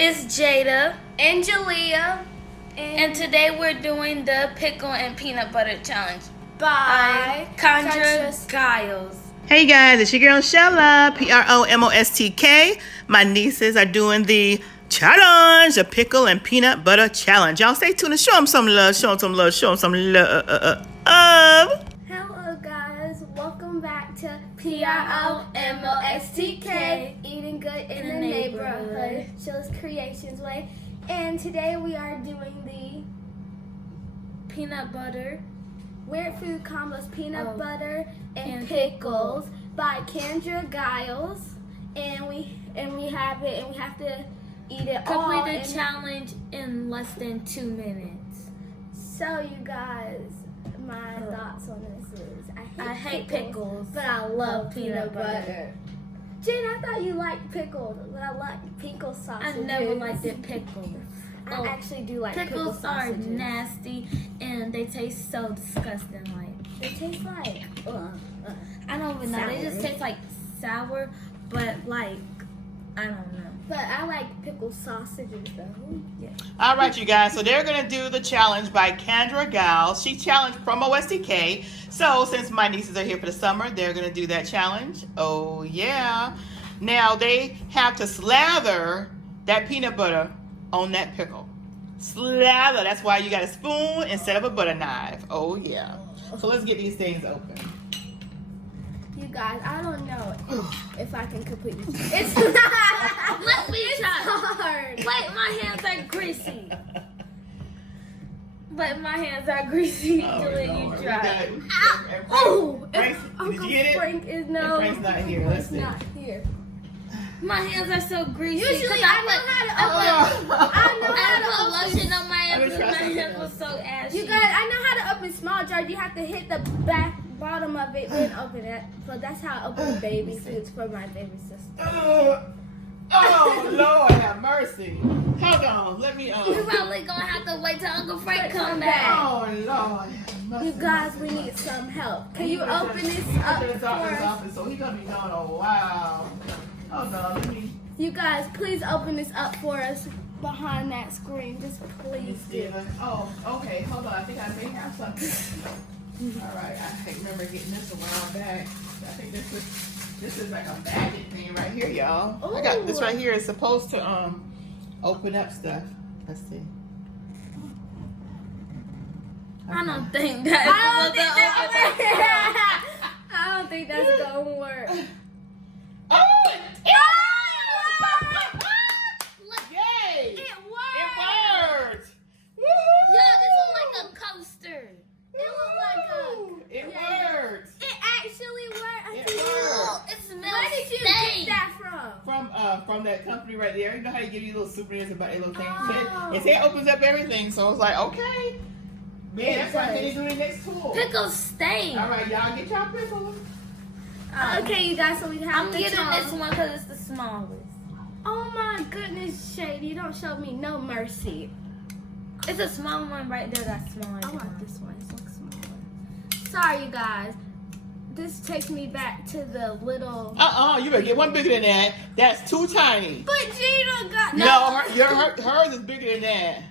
It's Jada and JELEYIA, and today we're doing the pickle and peanut butter challenge by Kendra Giles. Hey guys, it's your girl Shella, PromoSTK. My nieces are doing the challenge, the pickle and peanut butter challenge. Y'all stay tuned and show them some love, show them some love, show them some love. Hello guys, welcome back to PromoSTK, eating good in the neighborhood, Shella's Creations way. And today we are doing the Peanut butter. Weird food combos, peanut butter and pickles by Kendra Giles. And we have it, and we have to eat it all. Complete the challenge in less than 2 minutes. So you guys, my thoughts on this is I hate pickles, but I love peanut butter. Jen, I thought you liked pickles, but I like pickle sausages. I never liked it pickles. I actually do like pickles. pickle Are sausages. nasty and they taste so disgusting. They taste like I don't even know. They just sour. taste like sour, but like I don't know. But I like pickle sausages though. Yeah. All right, you guys. So they're gonna do the challenge by Kendra Giles. She challenged PromoSTK. So since my nieces are here for the summer, they're gonna do that challenge. Oh yeah. Now they have to slather that peanut butter on that pickle. Slather. That's why you got a spoon instead of a butter knife. Oh yeah. So let's get these things open. You guys, I don't know if I can complete this. It's Let me it's try. hard. Wait, my hands are greasy. But my hands are greasy. Julie, you try. Oh, Frank's, Uncle did you get it? Frank is no. Frank's not here. Let's see. Not here. My hands are so greasy. Usually I know how to put lotion on my hands Let me and try my something hands were else. so ashy. You guys, I know how to open small jars. You have to hit the bottom of it, then open it. So that's how I open baby foods for my baby sister. Oh Lord, have mercy. Hold on, let me. You're probably gonna have to wait till Uncle Frank come back. Oh Lord. You guys, we need some help. Can you open this up for us? So he's gonna be gone a while. Hold on, let me. You guys, please open this up for us behind that screen. Just please do. Oh, okay. Hold on. I think I may have something. All right. I remember getting this a while back. I think this is like a bagging thing right here, y'all. I got this right here. It's supposed to open up stuff. Let's see. I don't think that's I don't think that's gonna work. Oh! Yay! It It worked. worked! Yeah, this looks like a coaster. It looked like It worked! It actually worked. It worked! It smells Where did you get that from? From that company right there. You know how you give you little souvenirs about their little things? Oh. It said opens up everything, so I was like, okay. Man, that's why they do the next tool. Pickles stain. All right, y'all get y'all pickles. Okay, you guys, so we have I'm the getting tongue. this one because it's the smallest. Oh my goodness, Shady, you don't show me no mercy. It's a small one right there that's smaller. I want this one. It looks smaller. Sorry, you guys. This takes me back to the little. You better get one bigger than that. That's too tiny. But Gina got Hers is bigger than that.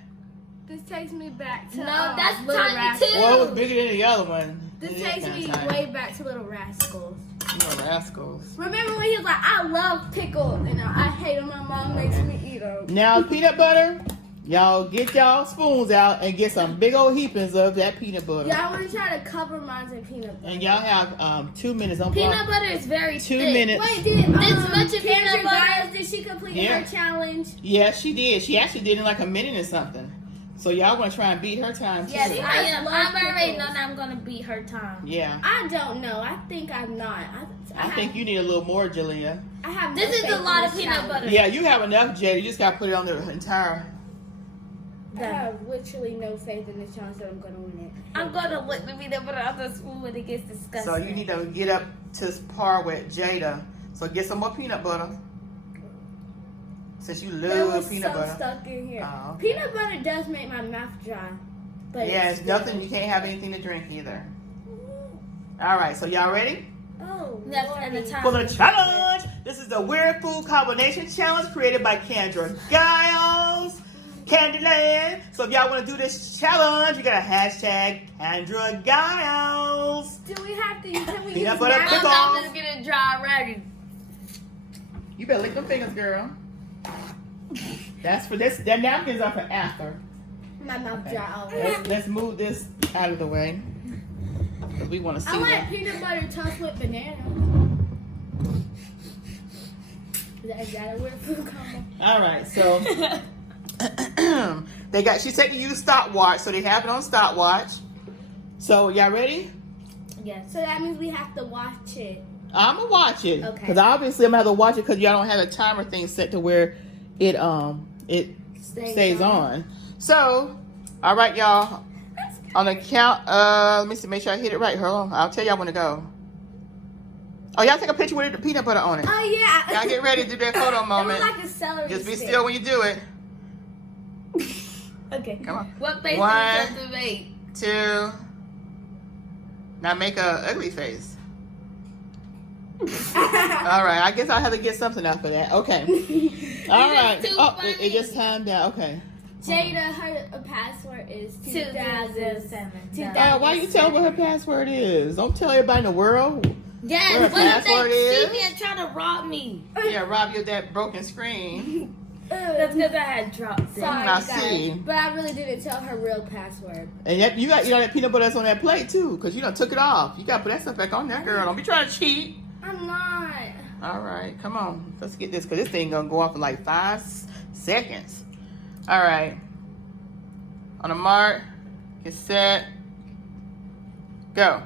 This takes me back to that's Little tiny Rascals. too. Well, it was bigger than the other one. This It is takes kinda me tiny. way back to Little Rascals. Little rascals. Remember when he was like, "I love pickles and I hate them. My mom makes me eat them." Now peanut butter, y'all get y'all spoons out and get some big old heapings of that peanut butter. Yeah, I want to try to cover mine in peanut butter. And y'all have 2 minutes on Peanut butter is very 2 thick. minutes. Wait, did This much of peanut Kendra butter? Giles, did she complete Yeah. her challenge? Yeah, she did. She actually did it in like a minute or something. So y'all want to try and beat her time too. Yes, She I has am. love I'm already pickles. knowing I'm gonna beat her time. Yeah. I don't know. I think I'm not. I think you need a little more, JELEYIA. I have. This is a lot of peanut butter. Yeah, you have enough, Jay. You just got to put it on the entire. I have literally no faith in this challenge that I'm gonna win it. I'm gonna lick the peanut butter out the spoon when it gets disgusting. So you need to get up to par with Jada. So get some more peanut butter. Since you There was love peanut some butter. stuck in here. Oh. Peanut butter does make my mouth dry. But Yeah, it's still- nothing. You can't have anything to drink either. All right, so y'all ready? Oh, Yes, and the Lordy. time. For the challenge, this is the Weird Food Combination Challenge created by Kendra Giles. Candyland. So if y'all want to do this challenge, you got to hashtag Kendra Giles. Do we have to? Can we Peanut use butter napkins? pickles. I'm just getting dry ready. You better lick them fingers, girl. That's for this. That napkins are for after. My mouth Okay. dry already. Let's move this out of the way. 'Cause we want to see I like that. peanut butter toast with banana. Is that a weird food combo? All right, so they got. She said to use stopwatch, so they have it on stopwatch. So y'all ready? Yes. So that means we have to watch it. I'm gonna watch it Okay. because obviously I'm gonna have to watch it because y'all don't have a timer thing set to where it stays on. So, all right, y'all. On the count, let me see, make sure I hit it right. Hold on, I'll tell y'all when to go. Oh, y'all take a picture with the peanut butter on it. Oh yeah. Y'all get ready to do that photo It moment. was like a celery Just be stick. still when you do it. Okay. Come on. What face One. do you have to make? 2. Now make a ugly face. All right, I guess I'll have to get something out for that. Okay. All right. too Oh, funny. it just timed down. Okay. Jada, her password is 2007. Why you tell what her password is? Don't tell everybody in the world. Yes, What her what if password they is? see me and try to rob me? Yeah, rob you of that broken screen. That's because I had dropped it. Sorry, I guys, see. but I really didn't tell her real password. And yet you got that peanut butter that's on that plate too, because you done took it off. You gotta put that stuff back on there, girl. Don't be trying to cheat. I'm not. All right, come on. Let's get this, because this thing gonna go off in like 5 seconds. All right. On the mark, get set, go.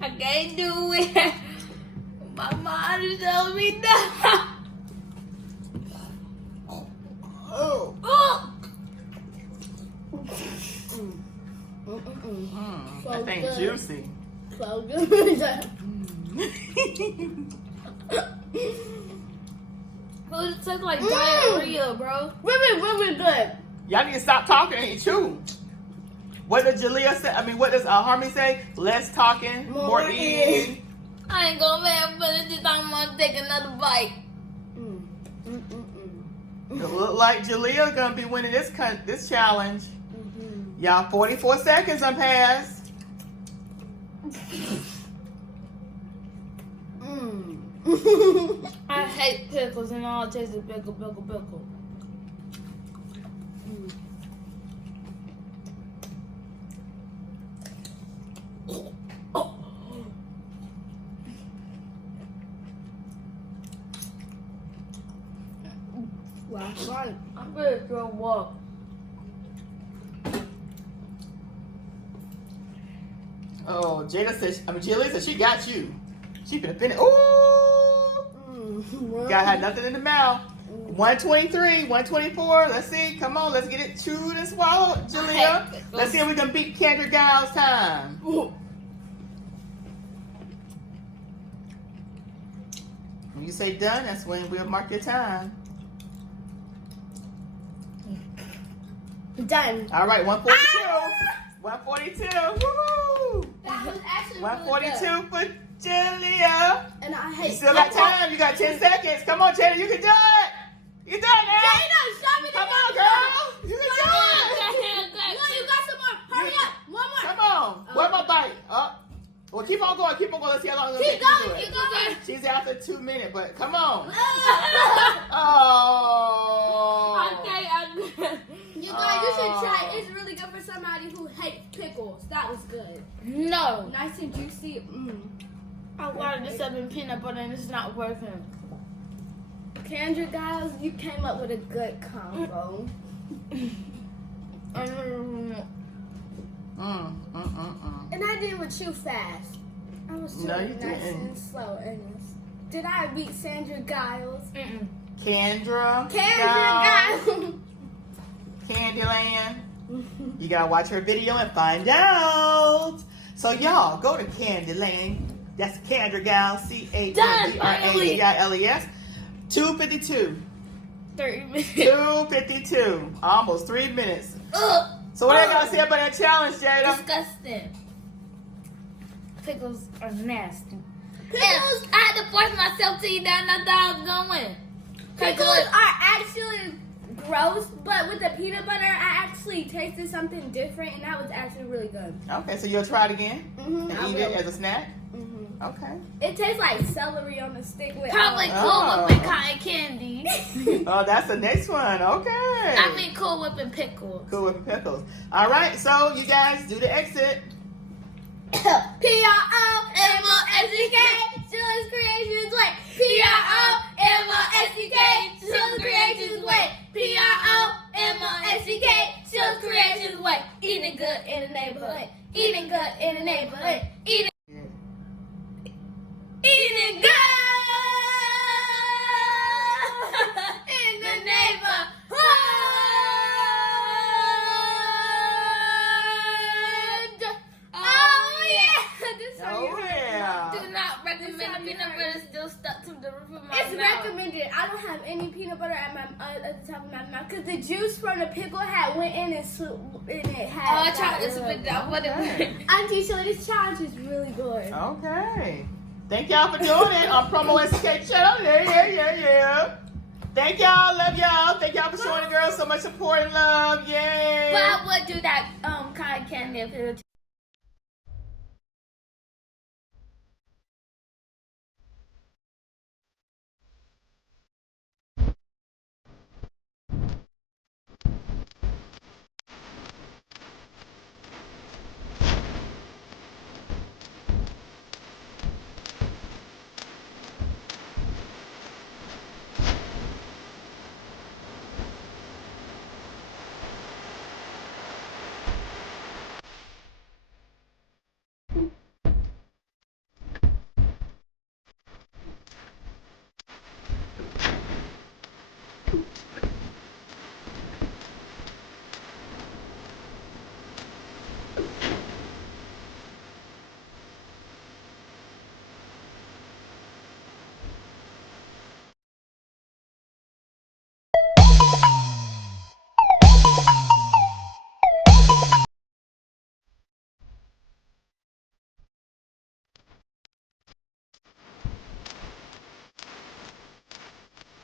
I can't do it. My mom is telling me no. Oh. Oh. That thing good. juicy. So good. It tastes like diarrhea, bro. Really good. Y'all need to stop talking and chew. What does JELEYIA say? I mean, what does Harmony say? Less talking, more eating. I ain't gonna finish this. I'm gonna take another bite. It look like JELEYIA gonna be winning this challenge. Y'all, 44 seconds on pass. I hate pickles and all it tastes is pickle. Last right. I'm ready to throw up. Oh, JELEYIA said she got you. She finna finish. Ooh! Got had nothing in the mouth. 123, 124. Let's see. Come on, let's get it chewed and swallowed, JELEYIA. Let's see if we can beat Kendra Giles' time. When you say done, that's when we'll mark your time. Done. All right, 142. 142. Woo! That was actually 142 for JELEYIA. And I hate. You still got time. You got 10 seconds. Come on, Jada. You can do it. You can do it now. Jada, show me the Come on, girl. You can do it. No, you got some more. Hurry up. One more. Come on. Where's my bite? Well, keep on going. Keep on going. Let's see how long it's going to Keep take you going. to Keep do it. going. She's after 2 minutes, but come on. Oh. You guys, you should try. It's really good for somebody who hates pickles. That was good. No. Nice and juicy. I watered this up in peanut butter and it's not working. Kendra, guys, you came up with a good combo. And I didn't chew fast. I was chewing No, you nice didn't. and slow. Did I beat Sandra Giles? Kendra Giles. Candyland. You gotta watch her video and find out. So y'all go to Candyland. That's Kendra Giles, CANDRAGILES. 252. 30 minutes. 252. Almost 3 minutes. Ugh. So what I gotta say about that challenge, Jada? Disgusting. Pickles are nasty. Pickles, I had to force myself to eat that and I thought I was going to win. pickles are actually gross, but with the peanut butter, I actually tasted something different, and that was actually really good. Okay, so you'll try it again Mm-hmm. and eat it as a snack? Mm-hmm. Okay. It tastes like celery on the stick with Probably Oh. Cool Whip and cotton candy. Oh, that's the next one. Okay. I mean Cool Whip and pickles. Cool with pickles. All right, so you guys do the exit. PROMOSTK, Children's Creations Way. PROMOSTK, Children's Creations Way. PROMOSTK, Children's Creations Way. Eating good in the neighborhood. Eating good in the neighborhood. Eating good in the neighborhood. Oh yeah, this is Oh, yeah. Do not recommend peanut butter still stuck to the roof of my It's mouth. recommended. I don't have any peanut butter at the top of my mouth because the juice from the pickle had went in and it had. Oh, I tried to spit it out, but it Okay. went. Auntie, so this challenge is really good. Okay. Thank y'all for doing it on PromoSTK channel. Yeah. Thank y'all. Love y'all. Thank y'all for showing the girls so much support and love. Yay. But I would do that cotton candy if it was.